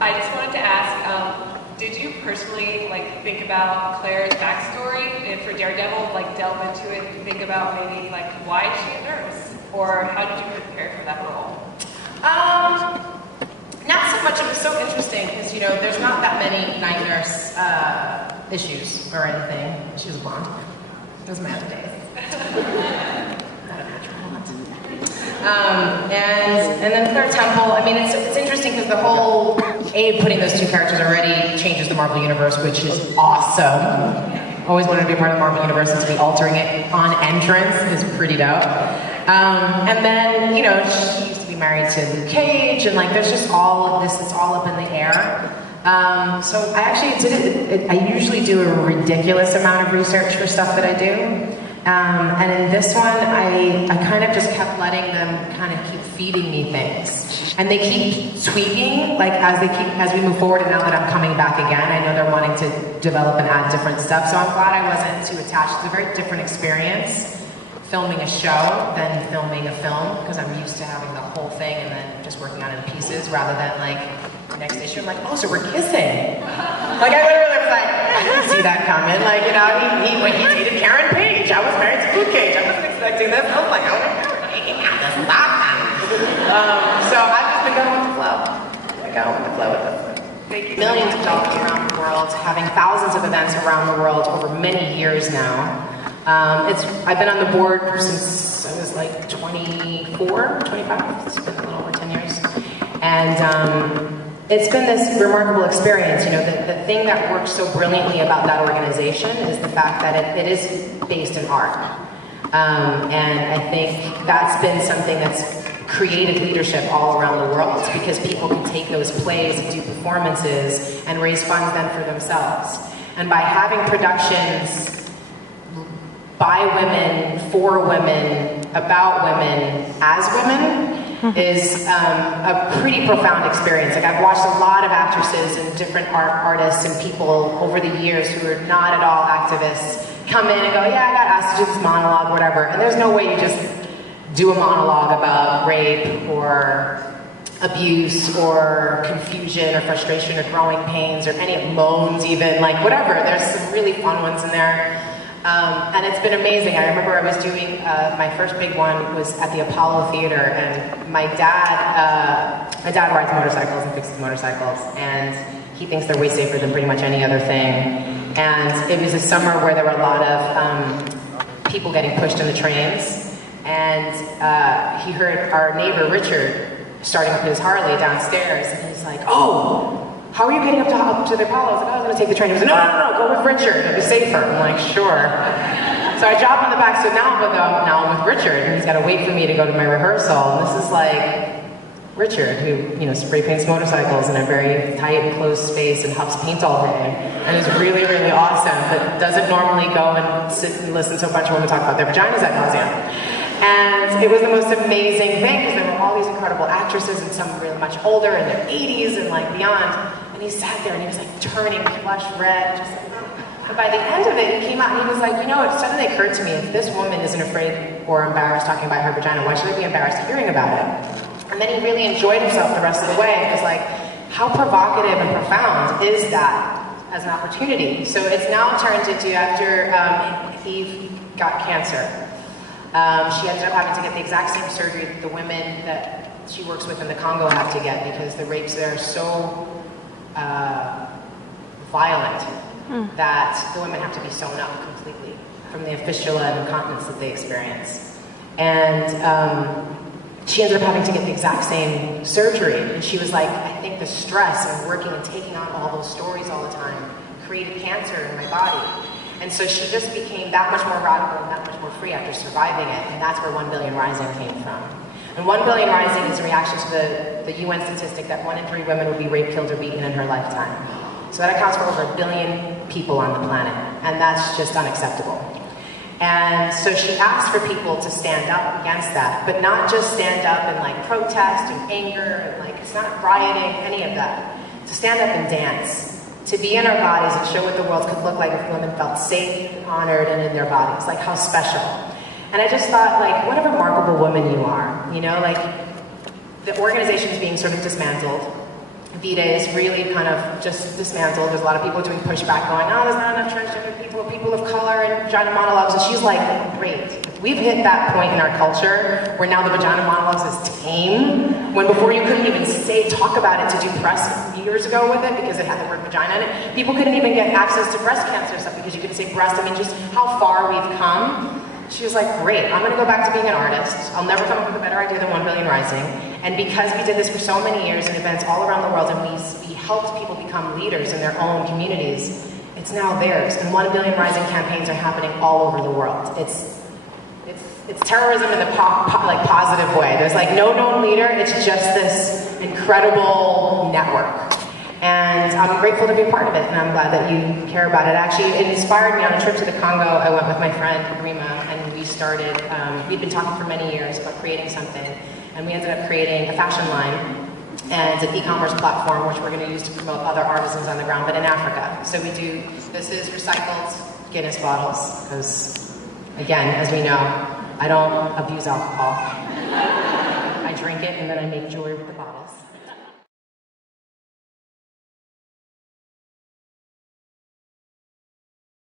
I just wanted to ask, did you personally like think about Claire's backstory and for Daredevil, like delve into it and think about maybe like why is she a nurse, or how did you prepare for that role? Not so much. It was so interesting because there's not that many night nurse issues or anything. She was blonde. It was my other days. Not a natural blonde. And then Claire Temple. I mean, it's interesting because the whole Abe putting those two characters already changes the Marvel Universe, which is awesome. Always wanted to be part of the Marvel Universe, and to be altering it on entrance is pretty dope. And then she used to be married to Luke Cage, and like there's just all of this that's all up in the air. So I actually did it. I usually do a ridiculous amount of research for stuff that I do. And in this one, I kind of just kept letting them kind of keep feeding me things. And they keep tweaking, like as we move forward, and now that I'm coming back again, I know they're wanting to develop and add different stuff. So I'm glad I wasn't too attached. It's a very different experience filming a show than filming a film, because I'm used to having the whole thing and then just working on it in pieces, rather than like the next issue, I'm like, oh, so we're kissing. Like I literally was like, I didn't see that coming. Like, he dated Karen Page. I was married to Luke Cage. I wasn't expecting this. I was like, oh my God, we're making out this So I've just been going with the flow. Thank you. Millions of dollars around the world, having thousands of events around the world over many years now. I've been on the board since I was like 24, 25. It's been a little over 10 years. And it's been this remarkable experience. The thing that works so brilliantly about that organization is the fact that it is based in art. And I think that's been something that's created leadership all around the world, because people can take those plays and do performances and raise funds then for themselves. And by having productions by women, for women, about women, as women, is a pretty profound experience. Like I've watched a lot of actresses and different artists and people over the years who are not at all activists come in and go, yeah, I got asked to do this monologue, whatever. And there's no way you just do a monologue about rape or abuse or confusion or frustration or growing pains or any moans even, like whatever. There's some really fun ones in there. And it's been amazing. I remember I was doing, my first big one was at the Apollo Theater, and my dad rides motorcycles and fixes motorcycles, and he thinks they're way safer than pretty much any other thing. And it was a summer where there were a lot of people getting pushed in the trains, and he heard our neighbor Richard starting up his Harley downstairs, and he's like, oh, how are you getting up to the Apollo? I was like, oh, I was going to take the train. He was like, no, go with Richard. It'll be safer. I'm like, sure. So I dropped on the back. So now I'm with Richard, and he's got to wait for me to go to my rehearsal. And this is like Richard, who spray paints motorcycles in a very tight, closed space and huffs paint all day, and is really, really awesome, but doesn't normally go and sit and listen to a bunch of women talk about their vaginas ad nauseam. And it was the most amazing thing, because there were all these incredible actresses, and some really much older, in their 80s and like beyond. And he sat there and he was like turning flush red, just like, but by the end of it, he came out and he was like, it suddenly occurred to me, if this woman isn't afraid or embarrassed talking about her vagina, why should I be embarrassed hearing about it? And then he really enjoyed himself the rest of the way. It was like, how provocative and profound is that as an opportunity? So it's now turned into, after Eve got cancer, she ended up having to get the exact same surgery that the women that she works with in the Congo have to get, because the rapes there are so violent that the women have to be sewn up completely from the fistula and incontinence that they experience. And she ended up having to get the exact same surgery. And she was like, I think the stress of working and taking on all those stories all the time created cancer in my body. And so she just became that much more radical and that much more free after surviving it. And that's where 1 Billion Rising came from. And 1 Billion Rising is a reaction to the UN statistic that 1 in 3 women would be raped, killed, or beaten in her lifetime. So that accounts for over 1 billion people on the planet. And that's just unacceptable. And so she asked for people to stand up against that, but not just stand up and like protest and anger and like, it's not rioting, any of that. To stand up and dance. To be in our bodies and show what the world could look like if women felt safe, honored, and in their bodies. Like, how special. And I just thought, like, what a remarkable woman you are. Like, the organization's being sort of dismantled. V-Day is really kind of just dismantled. There's a lot of people doing pushback going, oh, there's not enough transgender people of color, and vagina monologues. And she's like, great. We've hit that point in our culture where now the vagina monologues is tame, when before you couldn't even talk about it to do press years ago with it because it had the word vagina in it. People couldn't even get access to breast cancer stuff because you couldn't say breast. I mean, just how far we've come. She was like, great, I'm gonna go back to being an artist. I'll never come up with a better idea than 1 Billion Rising. And because we did this for so many years in events all around the world, and we helped people become leaders in their own communities, it's now theirs. And 1 Billion Rising campaigns are happening all over the world. It's terrorism in the positive way. There's like no known leader, it's just this incredible network. And I'm grateful to be a part of it, and I'm glad that you care about it. Actually, it inspired me on a trip to the Congo. I went with my friend, Rima, and we started, we'd been talking for many years about creating something, and we ended up creating a fashion line and an e-commerce platform, which we're going to use to promote other artisans on the ground, but in Africa. So we do, this is recycled Guinness bottles, because, again, as we know, I don't abuse alcohol. I drink it, and then I make jewelry with the bottles.